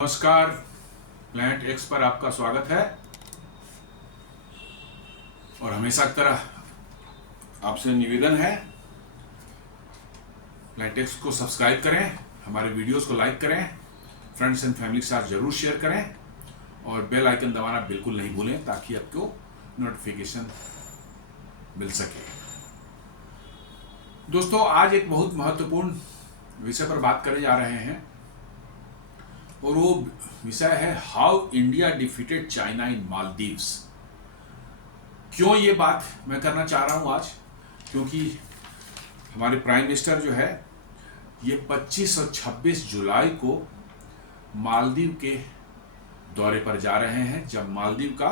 नमस्कार। Planet x पर आपका स्वागत है और हमेशा की तरह आपसे निवेदन है, प्लैनेट एक्स को सब्सक्राइब करें, हमारे वीडियोस को लाइक करें, फ्रेंड्स एंड फैमिली के साथ जरूर शेयर करें और बेल आइकन दबाना बिल्कुल नहीं भूलें ताकि आपको नोटिफिकेशन मिल सके। दोस्तों, आज एक बहुत महत्वपूर्ण विषय पर बात करने जा रहे हैं और वो विषय है how India defeated China in Maldives. क्यों ये बात मैं करना चाह रहा हूं आज? क्योंकि हमारे प्राइम मिनिस्टर जो है ये 25 और 26 जुलाई को मालदीव के दौरे पर जा रहे हैं, जब मालदीव का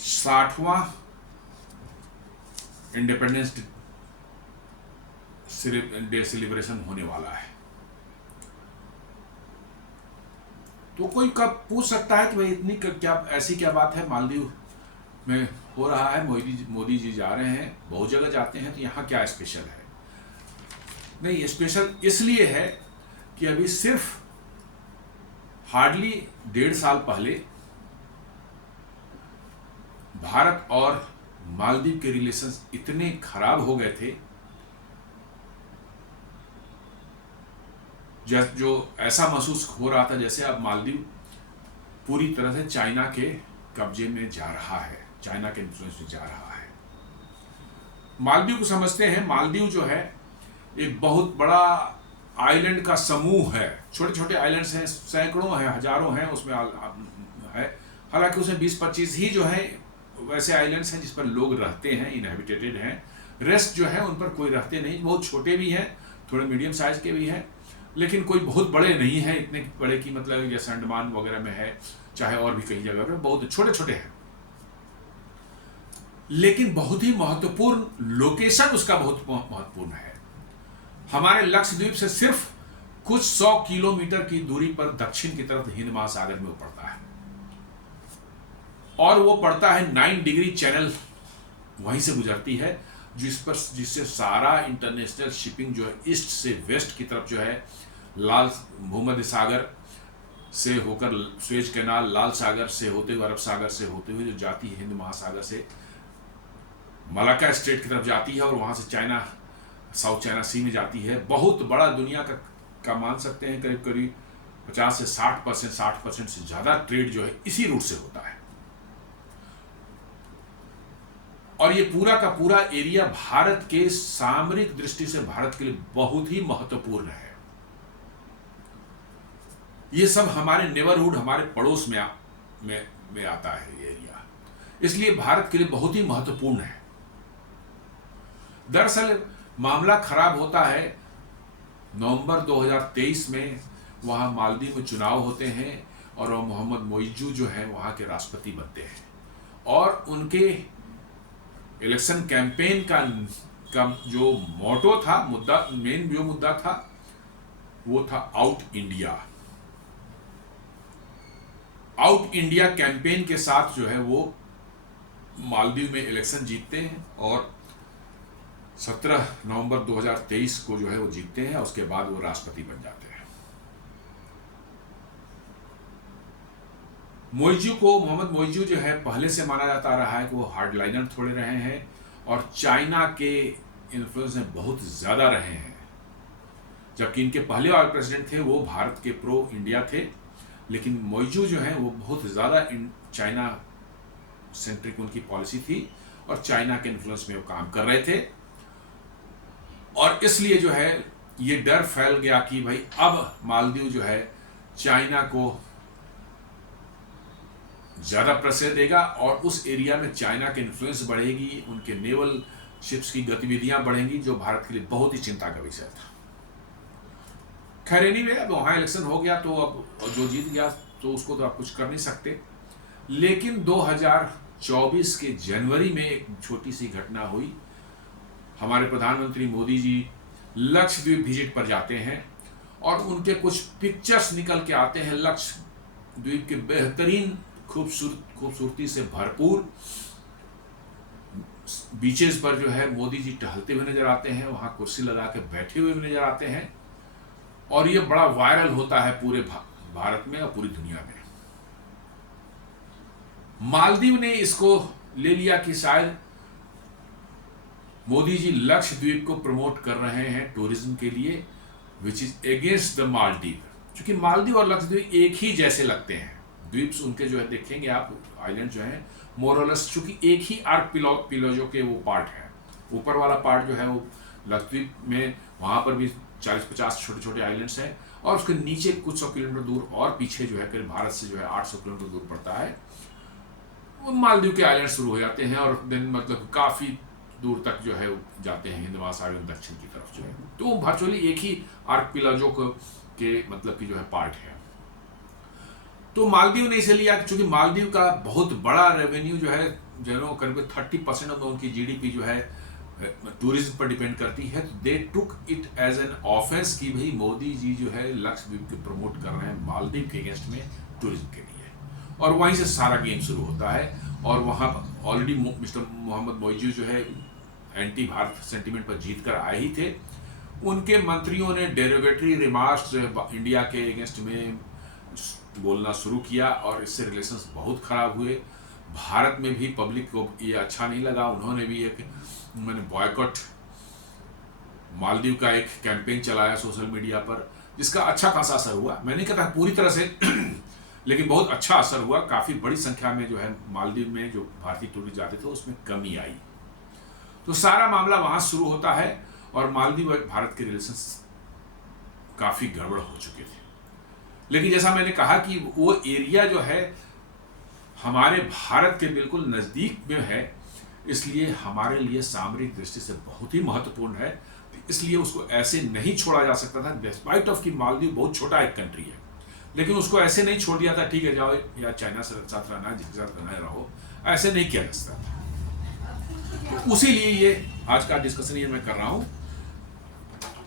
60वां इंडिपेंडेंस डे सेलिब्रेशन होने वाला है। तो कोई कब पूछ सकता है कि भाई इतनी क्या ऐसी क्या बात है मालदीव में हो रहा है, मोदी जी जा रहे हैं, बहुत जगह जाते हैं, तो यहाँ क्या स्पेशल है? नहीं, स्पेशल इसलिए है कि अभी सिर्फ हार्डली 1.5 साल पहले भारत और मालदीव के रिलेशंस इतने खराब हो गए थे जो ऐसा महसूस हो रहा था जैसे अब मालदीव पूरी तरह से चाइना के कब्जे में जा रहा है, चाइना के इन्फ्लुएंस में जा रहा है। मालदीव को समझते हैं, मालदीव जो है एक बहुत बड़ा आइलैंड का समूह है। छोटे छोटे आइलैंड्स हैं, सैकड़ों हैं, हजारों हैं उसमें है। हालांकि उसमें 20-25 ही जो है वैसे आइलैंड्स हैं जिस पर लोग रहते हैं, इनहैबिटेटेड हैं। रेस्ट जो है उन पर कोई रहते नहीं। बहुत छोटे भी हैं, थोड़े मीडियम साइज के भी हैं, लेकिन कोई बहुत बड़े नहीं हैं, इतने बड़े की मतलब जैसे अंडमान वगैरह में है, चाहे और भी कई जगह पे बहुत छोटे छोटे हैं। लेकिन बहुत ही महत्वपूर्ण लोकेशन उसका बहुत महत्वपूर्ण है। हमारे लक्षद्वीप से सिर्फ कुछ 100 किलोमीटर की दूरी पर दक्षिण की तरफ हिंद महासागर में वो पड़ता है और वो पड़ता है 9 डिग्री चैनल वहीं से गुजरती है, जिससे सारा इंटरनेशनल शिपिंग जो है ईस्ट से वेस्ट की तरफ जो है लाल भूमध्य सागर से होकर स्वेज कैनाल, लाल सागर से होते हुए, अरब सागर से होते हुए जो जाती है हिंद महासागर से मलाक्का स्ट्रेट की तरफ जाती है और वहां से चाइना, साउथ चाइना सी में जाती है। बहुत बड़ा दुनिया का मान सकते हैं, करीब करीब 50 से 60% से ज्यादा ट्रेड जो है इसी रूट से होता है। और ये पूरा का पूरा एरिया भारत के सामरिक दृष्टि से भारत के लिए बहुत ही महत्वपूर्ण है। ये सब हमारे नेबरहुड, हमारे पड़ोस में आता है ये एरिया, इसलिए भारत के लिए बहुत ही महत्वपूर्ण है। दरअसल मामला खराब होता है नवंबर 2023 में। वहां मालदीव में चुनाव होते हैं और मोहम्मद मोइजू जो है वहां के राष्ट्रपति बनते हैं और उनके इलेक्शन कैंपेन का जो मोटो था, मेन जो मुद्दा था वो था out India. Out India campaign के साथ जो है वो मालदीव में इलेक्शन जीतते हैं और 17 नवंबर 2023 को जो है वो जीतते हैं। उसके बाद वो राष्ट्रपति बन जाते हैं। मोहम्मद मोइजू जो है पहले से माना जाता रहा है कि वो हार्डलाइनर थोड़े रहे हैं और चाइना के इन्फ्लुएंस में बहुत ज्यादा रहे हैं। जबकि इनके पहले वाले प्रेसिडेंट थे वो भारत के प्रो इंडिया थे, लेकिन मोइजू जो है वो बहुत ज्यादा चाइना सेंट्रिक उनकी पॉलिसी थी और चाइना के इन्फ्लुएंस में वो काम कर रहे थे। और इसलिए जो है ये डर फैल गया कि भाई अब मालदीव जो है चाइना को ज्यादा प्रेशर देगा और उस एरिया में चाइना के इन्फ्लुएंस बढ़ेगी, उनके नेवल शिप्स की गतिविधियां बढ़ेंगी, जो भारत के लिए बहुत ही चिंता का विषय था। खैर एनीवे, अब वहां इलेक्शन हो गया तो अब जो जीत गया तो उसको तो आप कुछ कर नहीं सकते। लेकिन 2024 के जनवरी में एक छोटी सी घटना हुई। हमारे प्रधानमंत्री मोदी जी लक्षद्वीप विजिट पर जाते हैं और उनके कुछ पिक्चर्स निकल के आते हैं लक्षद्वीप के बेहतरीन खूबसूरती से भरपूर बीचेस पर जो है मोदी जी टहलते हुए नजर आते हैं, वहां कुर्सी लगा के बैठे हुए नजर आते हैं और ये बड़ा वायरल होता है पूरे भारत में और पूरी दुनिया में। मालदीव ने इसको ले लिया कि शायद मोदी जी लक्षद्वीप को प्रमोट कर रहे हैं टूरिज्म के लिए, which is against the Maldives. क्योंकि मालदीव और लक्षद्वीप एक ही जैसे लगते हैं, द्वीप्स उनके जो है देखेंगे आप, आइलैंड जो है मोरलेस, चूंकि एक ही आर्कपिलागो के वो पार्ट है। ऊपर वाला पार्ट जो है वो लक्षद्वीप में, वहां पर भी 40-50 छोटे छोटे आइलैंड्स हैं, और उसके नीचे कुछ 100 किलोमीटर दूर और पीछे जो है करीब भारत से जो है 800 किलोमीटर दूर पड़ता है, वो मालदीव के आइलैंड शुरू हो जाते हैं, और दिन मतलब काफी दूर तक जो है जाते हैं हिंद महासागर दक्षिण की तरफ जो है। तो वर्चुअली एक ही आर्कपिलागो के मतलब की जो है पार्ट है। तो मालदीव ने इसे लिया क्योंकि मालदीव का बहुत बड़ा रेवेन्यू जो है जो करीब 30% ऑफ उनकी जीडीपी जो है टूरिज्म पर डिपेंड करती है। तो they took it as an offence कि भाई मोदी जी जो है लक्षद्वीप को प्रमोट कर रहे हैं मालदीव के अगेंस्ट में टूरिज्म के लिए, और वहीं से सारा गेम शुरू होता है। और वहाँ ऑलरेडी मिस्टर मोहम्मद मोइजू जो है एंटी भारत सेंटीमेंट पर जीत कर आए ही थे। उनके मंत्रियों ने डेरोगेटरी रिमार्क्स इंडिया के अगेंस्ट में बोलना शुरू किया, और इससे रिलेशंस बहुत खराब हुए। भारत में भी पब्लिक को ये अच्छा नहीं लगा। उन्होंने भी एक बॉयकॉट मालदीव का एक कैंपेन चलाया सोशल मीडिया पर, जिसका अच्छा खासा असर हुआ। मैं नहीं कहता पूरी तरह से लेकिन बहुत अच्छा असर हुआ। काफ़ी बड़ी संख्या में जो है मालदीव में जो भारतीय टूरिस्ट जाते थे उसमें कमी आई। तो सारा मामला वहाँ शुरू होता है, और मालदीव और भारत के रिलेशंस काफ़ी गड़बड़ हो चुके थे। लेकिन जैसा मैंने कहा कि वो एरिया जो है हमारे भारत के बिल्कुल नज़दीक में है, इसलिए हमारे लिए सामरिक दृष्टि से बहुत ही महत्वपूर्ण है। इसलिए उसको ऐसे नहीं छोड़ा जा सकता था, डिस्पाइट ऑफ कि मालदीव बहुत छोटा एक कंट्री है, लेकिन उसको ऐसे नहीं छोड़ दिया था, ठीक है जाओ या चाइना से साथ रहना है, जिसके साथ रहना रहो, ऐसे नहीं किया जा सकता था। तो उसी लिए ये आज का डिस्कशन ये मैं कर रहा हूं।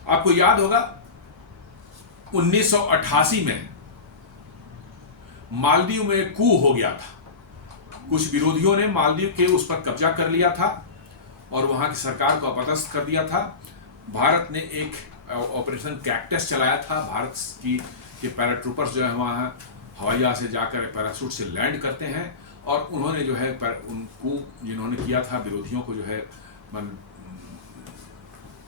आपको याद होगा 1988 में मालदीव में कू हो गया था। कुछ विरोधियों ने मालदीव के उस पर कब्जा कर लिया था और वहां की सरकार को अपदस्थ कर दिया था। भारत ने एक ऑपरेशन कैक्टस चलाया था। भारत के पैराट्रूपर्स जो है वहाँ हवाई जहाज से जाकर पैराशूट से लैंड करते हैं, और उन्होंने जो है उनको जिन्होंने किया था विरोधियों को जो है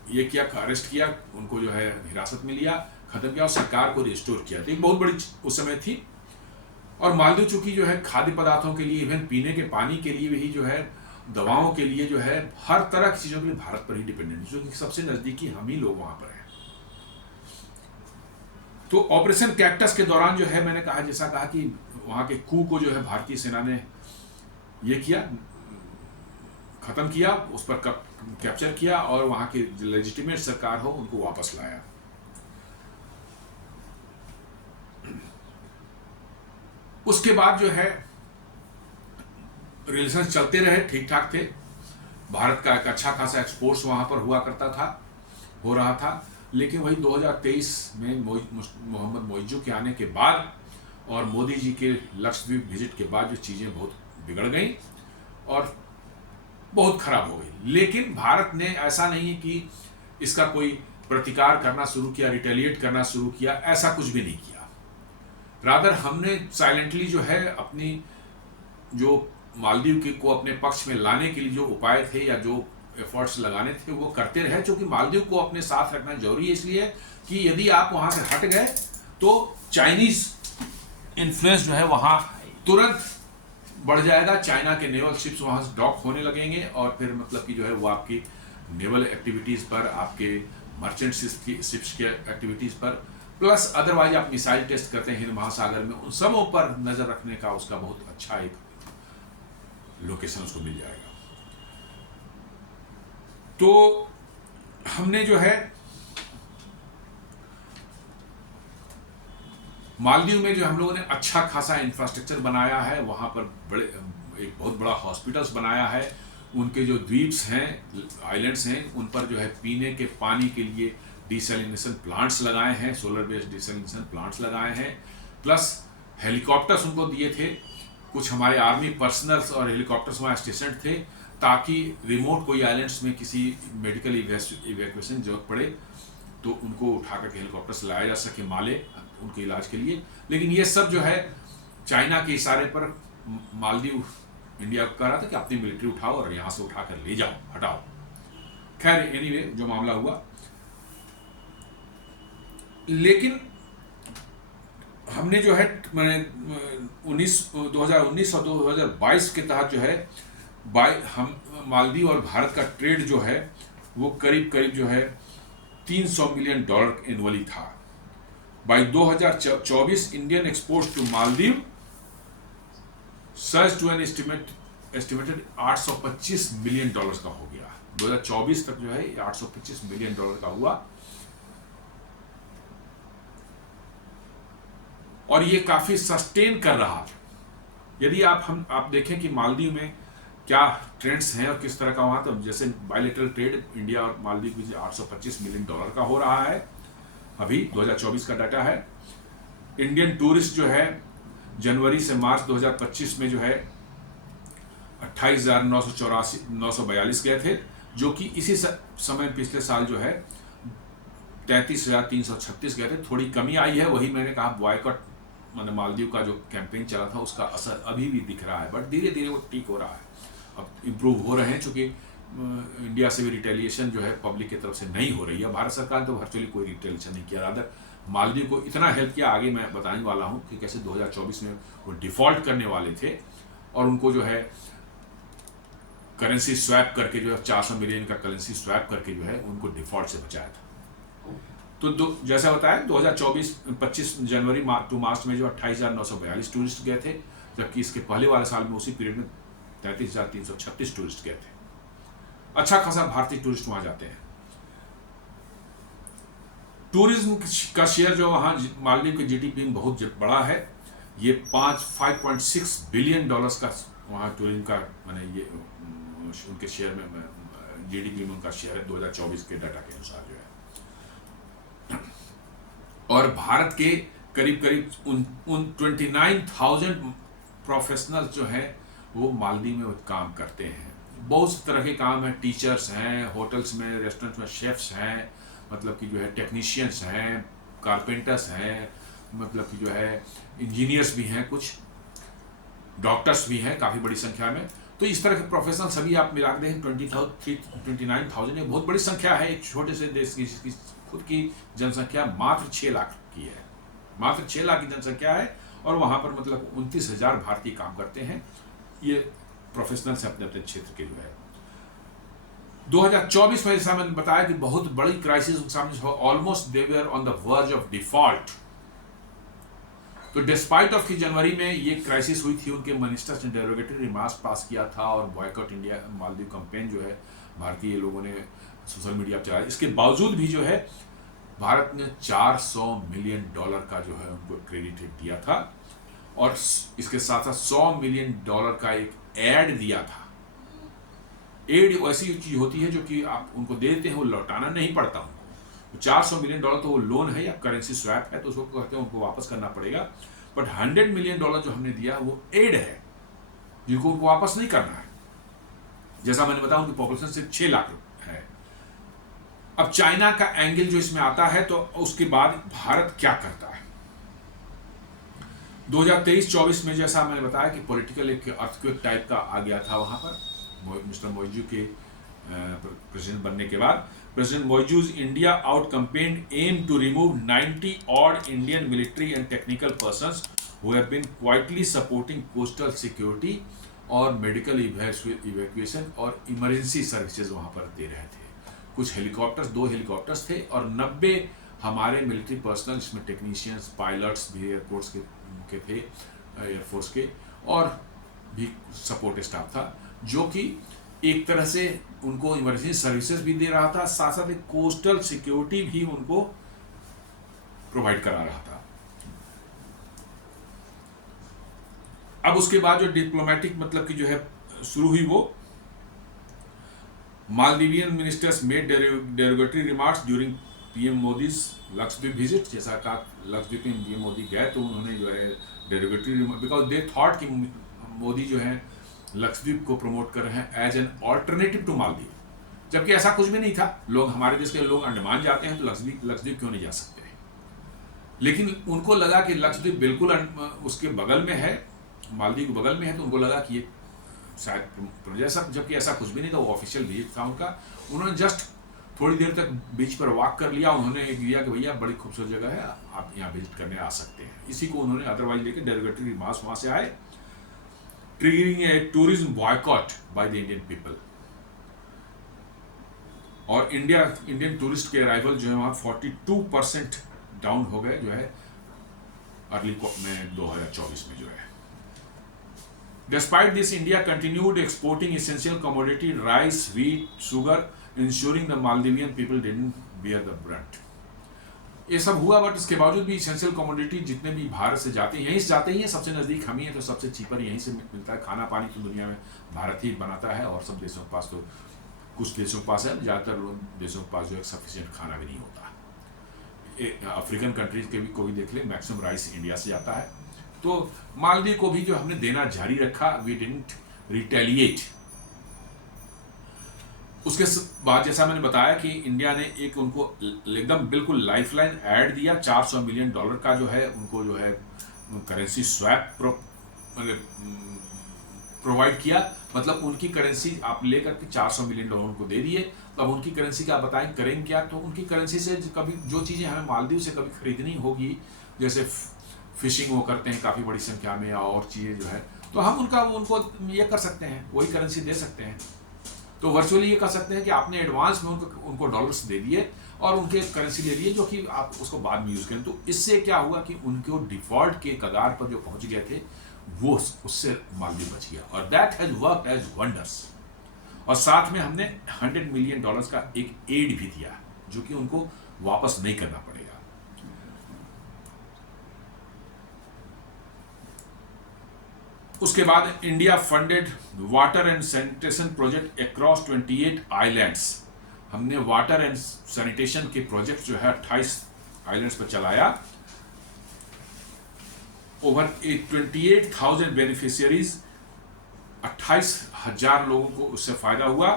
ये किया, अरेस्ट किया, उनको जो है हिरासत में लिया, खत्म किया और सरकार को रिस्टोर किया। तो एक बहुत बड़ी उस समय थी। और मालदीव चूंकि जो है खाद्य पदार्थों के लिए, इवन पीने के पानी के लिए भी जो है, दवाओं के लिए जो है, हर तरह की चीज़ों के लिए भारत पर ही डिपेंडेंट, जो कि सबसे नज़दीकी हम ही लोग वहाँ पर हैं। तो ऑपरेशन कैक्टस के दौरान जो है मैंने कहा, जैसा कहा कि वहाँ के कू को जो है भारतीय सेना ने ये किया, ख़त्म किया, उस पर कैप्चर किया, और वहाँ की लेजिटिमेट सरकार हो उनको वापस लाया। उसके बाद जो है रिलेशन चलते रहे, ठीक ठाक थे। भारत का एक अच्छा खासा एक्सपोर्ट्स वहाँ पर हुआ करता था, हो रहा था। लेकिन वही 2023 में मोहम्मद मोइजू के आने के बाद और मोदी जी के लक्षद्वीप विजिट के बाद जो चीज़ें बहुत बिगड़ गई और बहुत खराब हो गई। लेकिन भारत ने ऐसा नहीं है कि इसका कोई प्रतिकार करना शुरू किया, रिटेलिएट करना शुरू किया, ऐसा कुछ भी नहीं किया। रादर हमने साइलेंटली जो है अपनी जो मालदीव के को अपने पक्ष में लाने के लिए जो उपाय थे या जो एफर्ट्स लगाने थे वो करते रहे, क्योंकि मालदीव को अपने साथ रखना जरूरी है। इसलिए कि यदि आप वहाँ से हट गए तो चाइनीज इन्फ्लुएंस जो है वहाँ तुरंत बढ़ जाएगा। चाइना के नेवल शिप्स वहाँ से डॉक होने लगेंगे, और फिर मतलब कि जो है वो आपकी नेवल एक्टिविटीज़ पर, आपके मर्चेंट शिप्स के एक्टिविटीज़ पर, प्लस अदरवाइज आप मिसाइल टेस्ट करते हैं हिंद महासागर में, उन सबों पर नज़र रखने का उसका बहुत अच्छा एक लोकेशन उसको मिल जाएगा। तो हमने जो है मालदीव में जो हम लोगों ने अच्छा खासा इंफ्रास्ट्रक्चर बनाया है, वहाँ पर एक बहुत बड़ा हॉस्पिटल्स बनाया है। उनके जो द्वीप्स हैं, आइलैंड्स हैं, उन पर जो है पीने के पानी के लिए डिसैलिनेशन प्लांट्स लगाए हैं, सोलर बेस्ड डिसैलिनेशन प्लांट्स लगाए हैं, प्लस हेलीकॉप्टर्स उनको दिए थे। कुछ हमारे आर्मी पर्सनल्स और हेलीकॉप्टर्स वहाँ स्टेशन थे, ताकि रिमोट कोई आइलैंड्स में किसी मेडिकल इवैक्यूएशन जरूरत पड़े तो उनको उठा करके हेलीकॉप्टर से लाया जा सके माले उनके इलाज के लिए। लेकिन ये सब जो है चाइना के इशारे पर मालदीव इंडिया को कह रहा था कि अपनी मिलिट्री उठाओ और यहाँ से उठा कर ले जाओ, हटाओ। खैर एनीवे जो मामला हुआ, लेकिन हमने जो है मैंने 2019 और 2022 के तहत जो है हम मालदीव और भारत का ट्रेड जो है वो करीब करीब जो है $300 मिलियन एनुअली था। By 2024 Indian exports to Maldives surge to an estimated $825 million का हो गया। 2024 तक जो है $825 मिलियन का हुआ, और ये काफी सस्टेन कर रहा था। यदि आप देखें कि मालदीव में क्या ट्रेंड्स हैं और किस तरह का वहां, तो जैसे बायलैटरल ट्रेड इंडिया और मालदीव के $825 मिलियन का हो रहा है, अभी 2024 का डाटा है। इंडियन टूरिस्ट जो है जनवरी से मार्च 2025 में जो है 28,942 गए थे, जो कि इसी समय पिछले साल जो है 33,336 गए थे। थोड़ी कमी आई है, वही मैंने कहा बॉयकॉट मतलब मालदीव का जो कैंपेन चला था उसका असर अभी भी दिख रहा है, बट धीरे धीरे वो ठीक हो रहा है, अब इम्प्रूव हो रहे हैं। चूंकि इंडिया से भी रिटेलिएशन जो है पब्लिक की तरफ से नहीं हो रही है। भारत सरकार ने तो वर्चुअली कोई रिटेलिएशन नहीं किया, रादर मालदीव को इतना हेल्प किया। आगे मैं बताने वाला हूँ कि कैसे 2024 में वो डिफॉल्ट करने वाले थे और उनको जो है करेंसी स्वैप करके जो है 400 मिलियन का करेंसी स्वैप करके जो है उनको डिफॉल्ट से बचाया था। तो जैसा बताया 2024-25 जनवरी टू मार्च में जो 28,942 टूरिस्ट गए थे, जबकि इसके पहले वाले साल में उसी पीरियड में 33,336 टूरिस्ट गए थे। अच्छा खासा भारतीय टूरिस्ट वहां जाते हैं। टूरिज्म का शेयर जो वहां मालदीव के जीडीपी में बहुत बड़ा है। ये 5.6 बिलियन डॉलर्स का वहां टूरिज्म का माने ये उनके शेयर में जीडीपी में उनका शेयर है 2024 के डाटा के अनुसार जो है। और भारत के करीब करीब 29,000 प्रोफेशनल जो हैं वो मालदीव में काम करते हैं। बहुत से तरह के काम हैं, टीचर्स हैं, होटल्स में रेस्टोरेंट में शेफ्स हैं, मतलब कि जो है टेक्नीशियंस हैं, कारपेंटर्स हैं, मतलब कि जो है इंजीनियर्स भी हैं, कुछ डॉक्टर्स भी हैं काफ़ी बड़ी संख्या में। तो इस तरह के प्रोफेशनल सभी आप मिला के देखें 29,000 ये बहुत बड़ी संख्या है एक छोटे से देश की, जिसकी खुद की जनसंख्या मात्र 6 लाख की है। मात्र 6 लाख की जनसंख्या है और वहां पर मतलब 29,000 भारतीय काम करते हैं। ये प्रोफेशनल्स अपने अपने क्षेत्र के जो है 2024 में जैसा मैंने बताया कि बहुत बड़ी क्राइसिस उनके सामने, almost they were on the verge of default. तो डिस्पाइट ऑफ कि जनवरी में ये क्राइसिस हुई थी, उनके मिनिस्टर्स ने डेरोगेटरी रिमार्क्स पास किया था और बॉयकॉट इंडिया मालदीव कैंपेन जो है भारतीय लोगों ने सोशल मीडिया पर चलाया। इसके बावजूद भी जो है भारत ने $400 मिलियन का जो है उनको क्रेडिट दिया था और इसके साथ साथ $100 मिलियन का एक एड दिया था। एड ऐसी चीज होती है जो कि आप उनको दे देते हैं, वो लौटाना नहीं पड़ता उनको। $400 मिलियन तो वो लोन है या करेंसी स्वैप है, तो उसको कहते हैं उनको वापस करना पड़ेगा। बट $100 मिलियन जो हमने दिया वो एड है, जिनको उनको वापस नहीं करना है। जैसा मैंने बताया उनकी पॉपुलेशन सिर्फ 6 लाख है। अब चाइना का एंगल जो इसमें आता है, तो उसके बाद भारत क्या करता है। 2023-24 में जैसा मैंने बताया कि पॉलिटिकल एक अर्थक्वेक टाइप का आ गया था वहां पर मिस्टर मोइजू के प्रेसिडेंट बनने के बाद। President Muizzu's India out campaign aimed to remove 90 odd Indian military and technical persons who have been quietly supporting coastal security और मेडिकल इवैक्यूएशन और इमरजेंसी सर्विसेज वहां पर दे रहे थे। कुछ हेलीकॉप्टर्स, 2 हेलीकॉप्टर्स थे और 90 हमारे मिलिट्री पर्सनल, इसमें टेक्नीशियंस, पायलट्स भी एयरपोर्ट्स के थे, एयरफोर्स के, और भी सपोर्ट स्टाफ था, जो कि एक तरह से उनको इमरजेंसी सर्विसेज भी दे रहा था, साथ साथ एक कोस्टल सिक्योरिटी भी उनको प्रोवाइड करा रहा था। अब उसके बाद जो डिप्लोमेटिक मतलब कि जो है शुरू हुई, वो Maldivian ministers made derogatory remarks during PM Modi's Lakshadweep visit. जैसा कहा लक्षद्वीप में PM मोदी गए तो उन्होंने जो है derogatory remark, because they thought कि मोदी जो है लक्षद्वीप को प्रमोट कर रहे हैं as an alternative to Maldives. जबकि ऐसा कुछ भी नहीं था। लोग, हमारे देश के लोग अंडमान जाते हैं तो लक्षद्वीप क्यों नहीं जा सकते, लेकिन उनको लगा कि लक्षद्वीप बिल्कुल उसके बगल में है, मालदीव के बगल में है, तो उनको लगा कि ये शायद जैसा, जबकि ऐसा कुछ भी नहीं था। वो ऑफिशियल विजिट था उनका। उन्होंने जस्ट थोड़ी देर तक बीच पर वॉक कर लिया, उन्होंने एक दिया कि भैया बड़ी खूबसूरत जगह है, आप यहाँ विजिट करने आ सकते हैं। इसी को उन्होंने अदरवाइज लेके डेरोगेटरी रिमार्क्स वहाँ से आए, triggering A tourism boycott by the Indian people. और इंडियन टूरिस्ट के अराइवल जो है वहाँ 42% डाउन हो गए, जो है अर्ली में 2024 में जो है। Despite this, India continued exporting essential commodity rice, wheat, sugar, ensuring the Maldivian people didn't bear the brunt. ये सब हुआ, बट इसके बावजूद भी इसेंशियल कमोडिटी जितने भी भारत से जाते हैं, यहीं से जाते ही हैं, सबसे नज़दीक हम ही हैं, तो सबसे चीपर यहीं से मिलता है। खाना पानी तो दुनिया में भारत ही बनाता है, और सब देशों के पास तो, कुछ देशों के पास है, ज़्यादातर देशों के पास जो है सफिशिएंट खाना भी नहीं होता। अफ्रीकन कंट्रीज के भी को भी देख ले, मैक्सिमम राइस इंडिया से जाता है। तो मालदीव को भी जो हमने देना जारी रखा, वी डिडंट रिटेलिएट। उसके बाद जैसा मैंने बताया कि इंडिया ने एक उनको एकदम बिल्कुल लाइफलाइन ऐड दिया, $400 मिलियन का जो है उनको जो है करेंसी स्वैप प्रोवाइड किया। मतलब उनकी करेंसी आप लेकर के $400 मिलियन उनको दे दिए। तो अब उनकी करेंसी का बताएं करें क्या, तो उनकी करेंसी से कभी जो चीज़ें हमें मालदीव से कभी खरीदनी होगी, जैसे फिशिंग वो करते हैं काफ़ी बड़ी संख्या में, और चीज़ें जो है, तो हम उनको ये कर सकते हैं, वही करेंसी दे सकते हैं। तो वर्चुअली ये कर सकते हैं कि आपने एडवांस में उनको डॉलर्स दे दिए और उनके करेंसी ले लिए, जो कि आप उसको बाद में यूज़ करें। तो इससे क्या हुआ कि उनको डिफॉल्ट के कगार पर जो पहुंच गए थे, वो उससे मालदीव बच गया, और that has worked as wonders. और साथ में हमने $100 मिलियन का एक एड भी दिया, जो कि उनको वापस नहीं करना पड़ेगा। उसके बाद India funded water and sanitation project across 28 islands. हमने वाटर एंड सैनिटेशन के प्रोजेक्ट जो है 28 आइलैंड्स पर चलाया। ओवर 28,000 बेनिफिशियरीज, 28,000 लोगों को उससे फायदा हुआ।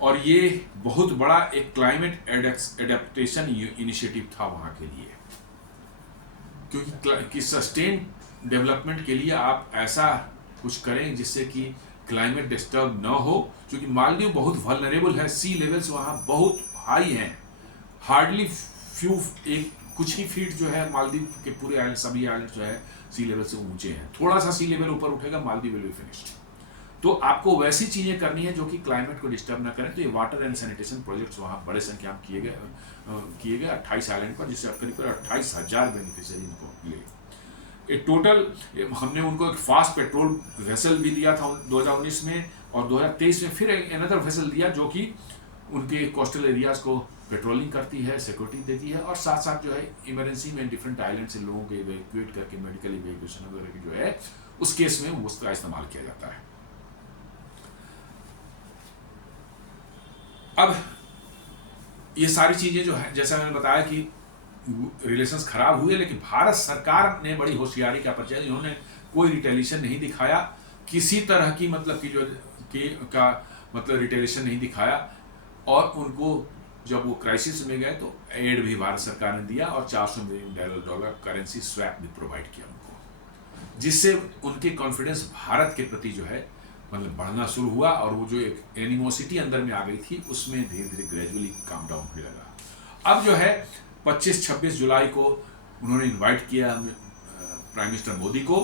और ये बहुत बड़ा एक क्लाइमेट एडेप्टेशन इनिशिएटिव था वहां के लिए, क्योंकि सस्टेन डेवलपमेंट के लिए आप ऐसा कुछ करें जिससे कि क्लाइमेट डिस्टर्ब न हो, क्योंकि मालदीव बहुत वल्नरेबल है। सी लेवल्स वहाँ बहुत हाई हैं, हार्डली कुछ ही फीट जो है मालदीव के पूरे आइलैंड, सभी आइलैंड जो है सी लेवल से ऊंचे हैं। थोड़ा सा सी लेवल ऊपर उठेगा, मालदीव विल बी फिनिश्ड। तो आपको वैसी चीज़ें करनी है जो कि क्लाइमेट को डिस्टर्ब ना करें। तो ये वाटर एंड सैनिटेशन प्रोजेक्ट्स वहाँ बड़े संख्या में किए गए 28 आइलैंड पर, जिससे करीब 28,000 बेनिफिशियरी इनको मिले। एक टोटल हमने उनको एक फास्ट पेट्रोल वेसल भी दिया था 2019 में, और 2023 में फिर अनदर वेसल दिया, जो कि उनके कोस्टल एरियाज को पेट्रोलिंग करती है, सिक्योरिटी देती है, और साथ साथ जो है इमरजेंसी में डिफरेंट आइलैंड से लोगों को इवैक्यूएट करके मेडिकल इवैक्यूएशन वगैरह की जो है उस केस में उसका इस्तेमाल किया जाता है। अब ये सारी चीज़ें जो है, जैसा मैंने बताया कि रिलेशंस खराब हुए, लेकिन भारत सरकार ने बड़ी होशियारी का परिचय, इन्होंने कोई रिटेलिएशन नहीं दिखाया, किसी तरह की मतलब की रिटेलिएशन नहीं दिखाया। और उनको जब वो क्राइसिस में गए तो एड भी भारत सरकार ने दिया, और $400 मिलियन करेंसी स्वैप भी प्रोवाइड किया उनको, जिससे उनकी कॉन्फिडेंस भारत के प्रति जो है मतलब बढ़ना शुरू हुआ, और वो जो एक एनिमोसिटी अंदर में आ गई थी, उसमें धीरे धीरे ग्रेजुअली काम डाउन होने लगा। अब जो है 25-26 जुलाई को उन्होंने इनवाइट किया प्राइम मिनिस्टर मोदी को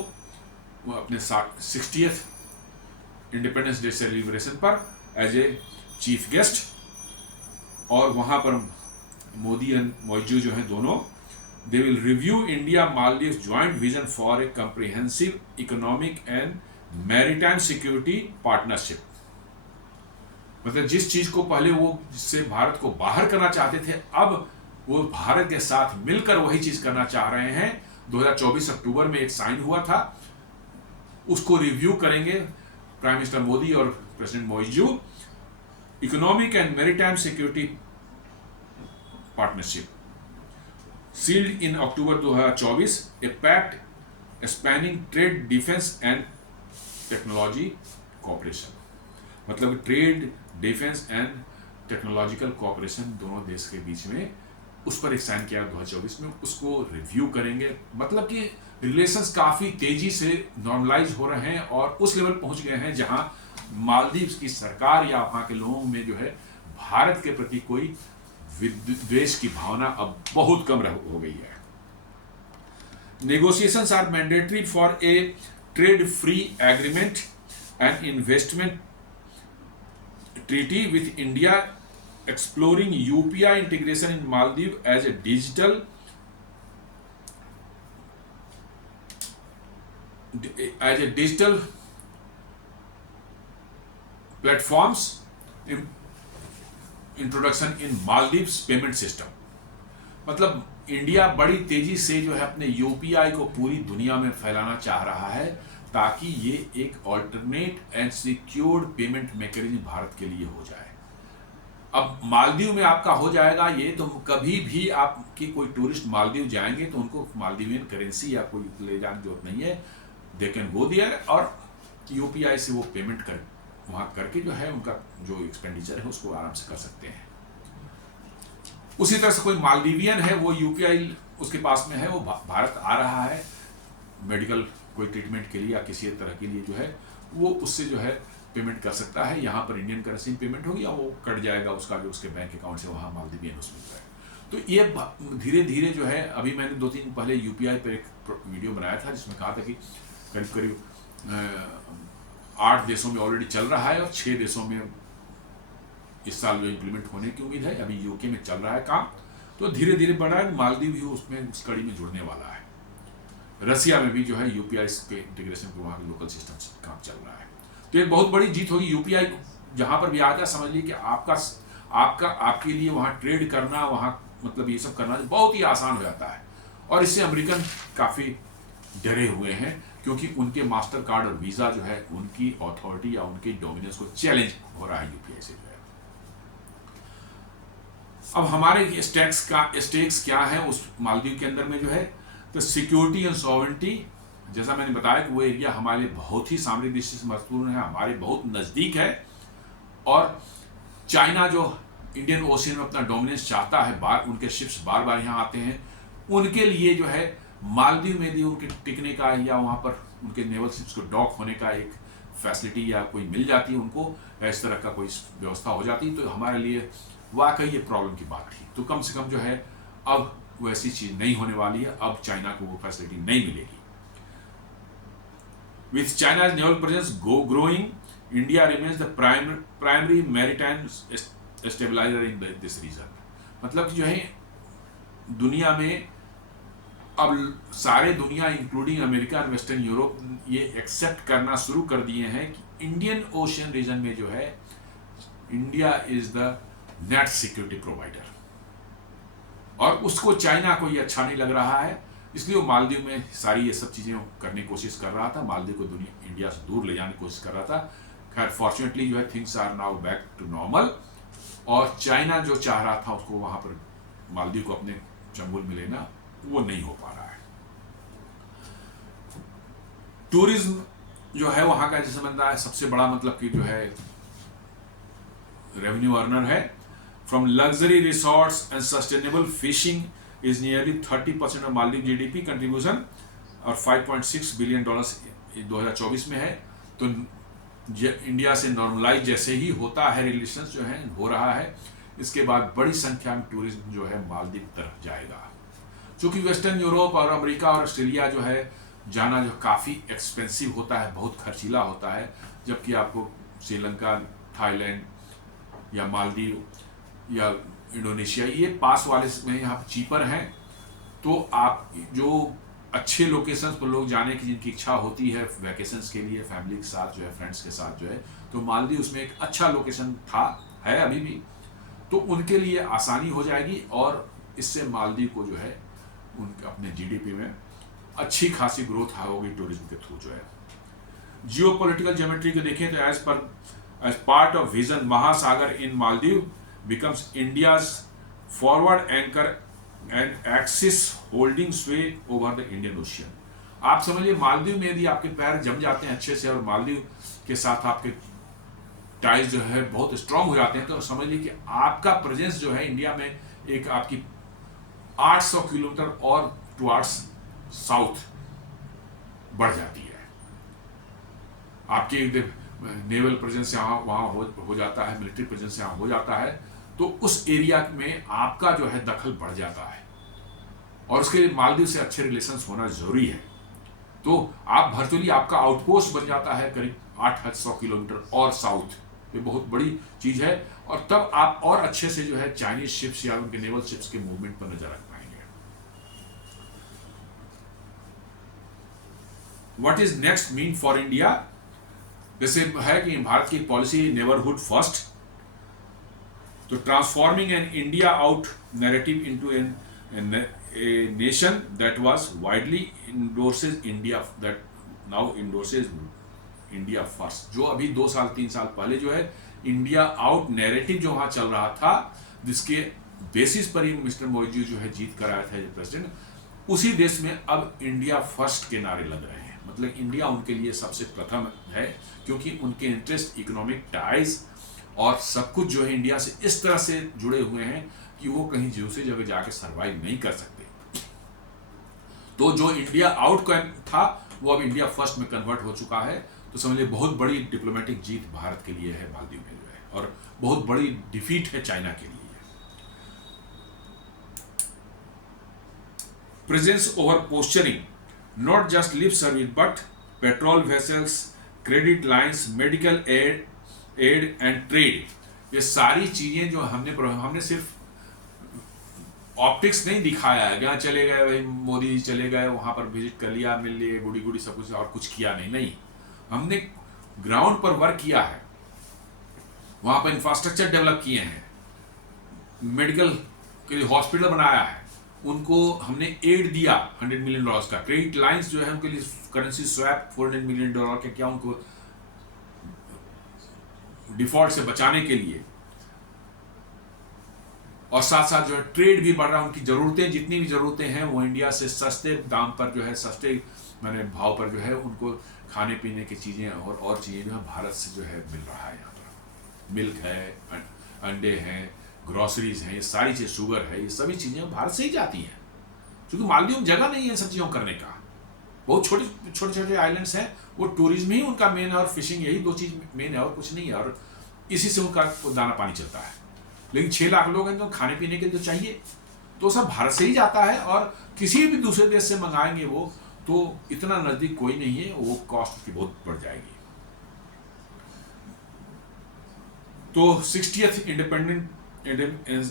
अपने 60th इंडिपेंडेंस डे सेलिब्रेशन पर एज ए चीफ गेस्ट, और वहाँ पर मोदी एंड मौजूद जो हैं दोनों, they will review India Maldives joint vision for a comprehensive economic and maritime security partnership. मतलब जिस चीज को पहले वो जिससे भारत को बाहर करना चाहते थे, अब वो भारत के साथ मिलकर वही चीज करना चाह रहे हैं। 2024 अक्टूबर में एक साइन हुआ था, उसको रिव्यू करेंगे प्राइम मिनिस्टर मोदी और president Muizzu. Economic and maritime security partnership sealed in October 2024, a pact spanning trade, defence and technology cooperation. मतलब trade, defence and technological cooperation दोनों देश के बीच में उस पर एक साइन किया 2024 में, उसको रिव्यू करेंगे। मतलब कि रिलेशंस काफ़ी तेजी से नॉर्मलाइज हो रहे हैं और उस लेवल पहुंच गए हैं जहां मालदीव की सरकार या वहां के लोगों में जो है भारत के प्रति कोई द्वेष की भावना अब बहुत कम हो गई है। Negotiations are mandatory for a trade-free agreement and investment treaty with India, exploring UPI integration in Maldives as a digital platforms introduction in Maldives payment system। मतलब इंडिया बड़ी तेजी से जो है अपने यूपीआई को पूरी दुनिया में फैलाना चाह रहा है ताकि ये एक alternate and secured payment mechanism Bharat के लिए हो जाए। अब मालदीव में आपका हो जाएगा ये, तो कभी भी आपकी कोई टूरिस्ट मालदीव जाएंगे तो उनको मालदीवियन करेंसी या कोई ले जाने की जरूरत नहीं है, दे कैन गो देयर और यूपीआई से वो पेमेंट कर वहाँ करके जो है उनका जो एक्सपेंडिचर है उसको आराम से कर सकते हैं। उसी तरह से कोई मालदीवियन है, वो यूपीआई उसके पास में है, वो भारत आ रहा है मेडिकल कोई ट्रीटमेंट के लिए या किसी तरह के लिए जो है वो उससे जो है पेमेंट कर सकता है। यहाँ पर इंडियन करेंसी पेमेंट होगी या वो कट जाएगा उसका जो उसके बैंक अकाउंट से वहाँ मालदीवियन उसमें जो है। तो ये धीरे धीरे जो है, अभी मैंने 2-3 दिन पहले यूपीआई पर एक वीडियो बनाया था जिसमें कहा था कि करीब करीब 8 देशों में ऑलरेडी चल रहा है और 6 देशों में इस साल जो इंप्लीमेंट होने की उम्मीद है। अभी यूके में चल रहा है काम, तो धीरे धीरे बढ़ रहा है। मालदीव भी उसमें उस कड़ी में जुड़ने वाला है। रसिया में भी जो है यूपीआई के इंटीग्रेशन पे वहाँ के लोकल सिस्टम से काम चल रहा है। तो एक बहुत बड़ी जीत होगी। यूपीआई जहाँ पर भी आ जाए समझ लीजिए कि आपके लिए वहाँ ट्रेड करना, वहाँ मतलब ये सब करना बहुत ही आसान हो जाता है। और इससे अमेरिकन काफ़ी डरे हुए हैं क्योंकि उनके मास्टर कार्ड और वीज़ा जो है उनकी अथॉरिटी या उनके डोमिनेंस को चैलेंज हो रहा है यूपीआई से जो है। अब हमारे स्टेक्स क्या है उस मालदीव के अंदर में जो है, तो सिक्योरिटी एंड सॉवरेंटी, जैसा मैंने बताया कि वो एरिया हमारे लिए बहुत ही सामरिक दृष्टि से महत्वपूर्ण है, हमारे बहुत नज़दीक है। और चाइना जो इंडियन ओशियन में अपना डोमिनेंस चाहता है, उनके शिप्स बार बार यहाँ आते हैं, उनके लिए जो है मालदीव में भी उनके टिकने का या वहाँ पर उनके नेवल शिप्स को डॉक होने का एक फैसिलिटी या कोई मिल जाती है उनको, इस तरह का कोई व्यवस्था हो जाती तो हमारे लिए वाकई ये प्रॉब्लम की बात थी। तो कम से कम जो है अब वैसी चीज़ नहीं होने वाली है, अब चाइना को वो फैसिलिटी नहीं मिलेगी। With China's naval presence growing, India remains the primary maritime stabiliser in this region. मतलब जो है दुनिया में अब सारे दुनिया इंक्लूडिंग अमेरिका और वेस्टर्न यूरोप ये एक्सेप्ट करना शुरू कर दिए हैं कि इंडियन ओशियन रीजन में जो है India is the net security provider. और उसको चाइना को ये अच्छा नहीं लग रहा है, इसलिए वो मालदीव में सारी ये सब चीज़ें करने की कोशिश कर रहा था, मालदीव को इंडिया से दूर ले जाने की कोशिश कर रहा था। खैर फॉर्चुनेटली जो है things are now back to normal, और चाइना जो चाह रहा था उसको वहाँ पर मालदीव को अपने चंगुल में लेना, वो नहीं हो पा रहा है। टूरिज्म जो है वहाँ का जैसे बन रहा है सबसे बड़ा मतलब कि जो है रेवेन्यू अर्नर है। From luxury resorts and sustainable fishing is nearly 30% of Maldives GDP contribution, और $5.6 बिलियन 2024 में है। तो इंडिया से नॉर्मलाइज जैसे ही होता है रिलेशंस जो है हो रहा है, इसके बाद बड़ी संख्या में टूरिज्म जो है मालदीव तरफ जाएगा। चूँकि वेस्टर्न यूरोप और अमेरिका और ऑस्ट्रेलिया जो है जाना जो काफ़ी एक्सपेंसिव होता है, बहुत खर्चीला होता है, जबकि आपको श्रीलंका, थाईलैंड या मालदीव या इंडोनेशिया ये पास वाले में यहाँ चीपर हैं। तो आप जो अच्छे लोकेशंस पर लोग जाने की जिनकी इच्छा होती है वैकेशंस के लिए फैमिली के साथ जो है, फ्रेंड्स के साथ जो है, तो मालदीव उसमें एक अच्छा लोकेशन है अभी भी, तो उनके लिए आसानी हो जाएगी। और इससे मालदीव को जो है उनके अपने जीडीपी में अच्छी खासी ग्रोथ होगी टूरिज्म के थ्रू जो है। जियो पोलिटिकल ज्योमेट्री को देखें तो एज पार्ट ऑफ विजन महासागर इन Maldives becomes India's forward anchor and axis holding sway over the Indian Ocean। आप समझिए मालदीव में यदि आपके पैर जम जाते हैं अच्छे से और मालदीव के साथ आपके टाइज जो है बहुत स्ट्रांग हो जाते हैं, तो समझ लीजिए कि आपका प्रेजेंस जो है इंडिया में एक आपकी 800 किलोमीटर और टुवार्ड्स साउथ बढ़ जाती है। आपकी नेवल प्रेजेंस यहाँ वहाँ हो जाता है, मिलिट्री प्रेजेंस यहाँ हो जाता है, तो उस एरिया में आपका जो है दखल बढ़ जाता है, और उसके लिए मालदीव से अच्छे रिलेशंस होना जरूरी है। तो आप वर्चुअली आपका आउटपोस्ट बन जाता है करीब 800 किलोमीटर और साउथ, ये बहुत बड़ी चीज है। और तब आप और अच्छे से जो है चाइनीज शिप्स या उनके नेवल शिप्स के मूवमेंट पर नजर रख पाएंगे। What is next mean for India? जैसे है कि भारत की पॉलिसी नेबरहुड फर्स्ट, तो transforming an India out narrative into a nation that was widely endorses India, that now endorses India first। जो अभी 2 साल 3 साल पहले जो है इंडिया आउट नैरेटिव जो वहां चल रहा था, जिसके बेसिस पर ही मिस्टर मोदी जो है जीत कर आया था प्रेसिडेंट, उसी देश में अब इंडिया फर्स्ट के नारे लग रहे हैं। मतलब इंडिया उनके लिए सबसे प्रथम है, क्योंकि उनके इंटरेस्ट, इकोनॉमिक टाइज और सब कुछ जो है इंडिया से इस तरह से जुड़े हुए हैं कि वो कहीं दूसरी जगह जाके सरवाइव नहीं कर सकते। तो जो इंडिया आउट था वो अब इंडिया फर्स्ट में कन्वर्ट हो चुका है। तो समझिए बहुत बड़ी डिप्लोमेटिक जीत भारत के लिए है मालदीव में जो है, और बहुत बड़ी डिफीट है चाइना के लिए। Presence over posturing, not just lip service but patrol vessels, credit lines, medical aid and trade, ये सारी चीजें जो हमने सिर्फ ऑप्टिक्स नहीं दिखाया है, यहाँ चले गए भाई मोदी जी चले गए, वहां पर विजिट कर लिया, मिल लिए, गुड़ी गुड़ी सब कुछ, और कुछ किया नहीं। हमने ग्राउंड पर वर्क किया है, वहां पर इंफ्रास्ट्रक्चर डेवलप किए हैं, मेडिकल के लिए हॉस्पिटल बनाया है, उनको हमने एड दिया $100 मिलियन का, क्रेडिट लाइंस जो है उनके लिए करेंसी स्वैप $400 मिलियन के, क्या उनको डिफॉल्ट से बचाने के लिए, और साथ साथ जो है ट्रेड भी बढ़ रहा है। उनकी जरूरतें, जितनी भी जरूरतें हैं वो इंडिया से सस्ते दाम पर जो है, सस्ते मैंने भाव पर जो है उनको खाने पीने की चीज़ें और चीज़ें जो है भारत से जो है मिल रहा है। यहाँ पर मिल्क है, अंडे हैं, ग्रॉसरीज हैं, ये सारी चीज़, शुगर है, ये सभी चीज़ें भारत से ही जाती हैं, क्योंकि मालदीव में जगह नहीं है सब चीज़ों करने का। बहुत छोटे आइलैंड्स हैं, वो टूरिज्म ही उनका मेन है, और फिशिंग, यही 2 चीज़ मेन है और कुछ नहीं है, और इसी से उनका दाना पानी चलता है। लेकिन 6 लाख लोग हैं तो खाने पीने के तो चाहिए, तो सब भारत से ही जाता है, और किसी भी दूसरे देश से मंगाएंगे वो तो इतना नजदीक कोई नहीं है, वो कॉस्ट की बहुत बढ़ जाएगी। तो 60th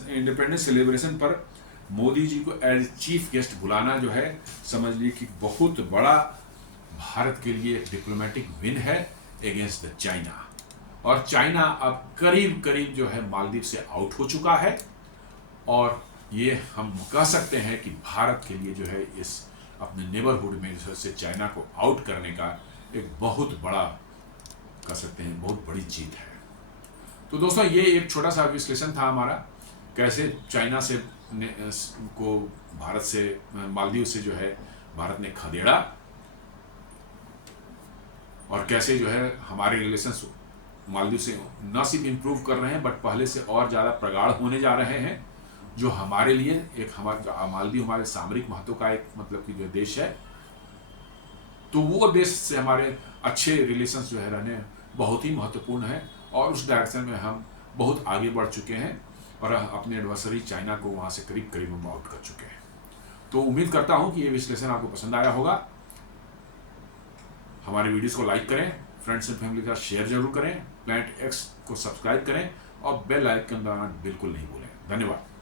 इंडिपेंडेंस सेलिब्रेशन पर मोदी जी को एज चीफ गेस्ट बुलाना जो है, समझ लीजिए कि बहुत बड़ा भारत के लिए डिप्लोमेटिक विन है अगेंस्ट द चाइना। और चाइना अब करीब करीब जो है मालदीव से आउट हो चुका है, और ये हम कह सकते हैं कि भारत के लिए जो है इस अपने नेबरहुड में से चाइना को आउट करने का एक बहुत बड़ा, कह सकते हैं बहुत बड़ी जीत है। तो दोस्तों ये एक छोटा सा विश्लेषण था हमारा, कैसे चाइना से को भारत से, मालदीव से जो है भारत ने खदेड़ा, और कैसे जो है हमारे रिलेशंस मालदीव से न सिर्फ इम्प्रूव कर रहे हैं बट पहले से और ज़्यादा प्रगाढ़ होने जा रहे हैं, जो हमारे लिए एक, हमारा मालदीव हमारे सामरिक महत्व का एक, मतलब कि जो देश है, तो वो देश से हमारे अच्छे रिलेशंस जो है रहने बहुत ही महत्वपूर्ण है, और उस डायरेक्शन में हम बहुत आगे बढ़ चुके हैं, और अपने एडवर्सरी चाइना को वहाँ से करीब करीब हम आउट कर चुके हैं। तो उम्मीद करता हूँ कि ये विश्लेषण आपको पसंद आया होगा। हमारे वीडियोस को लाइक करें, फ्रेंड्स एंड फैमिली का शेयर जरूर करें, प्लैनेट एक्स को सब्सक्राइब करें, और बेल आइकन दबाना बिल्कुल नहीं भूलें। धन्यवाद।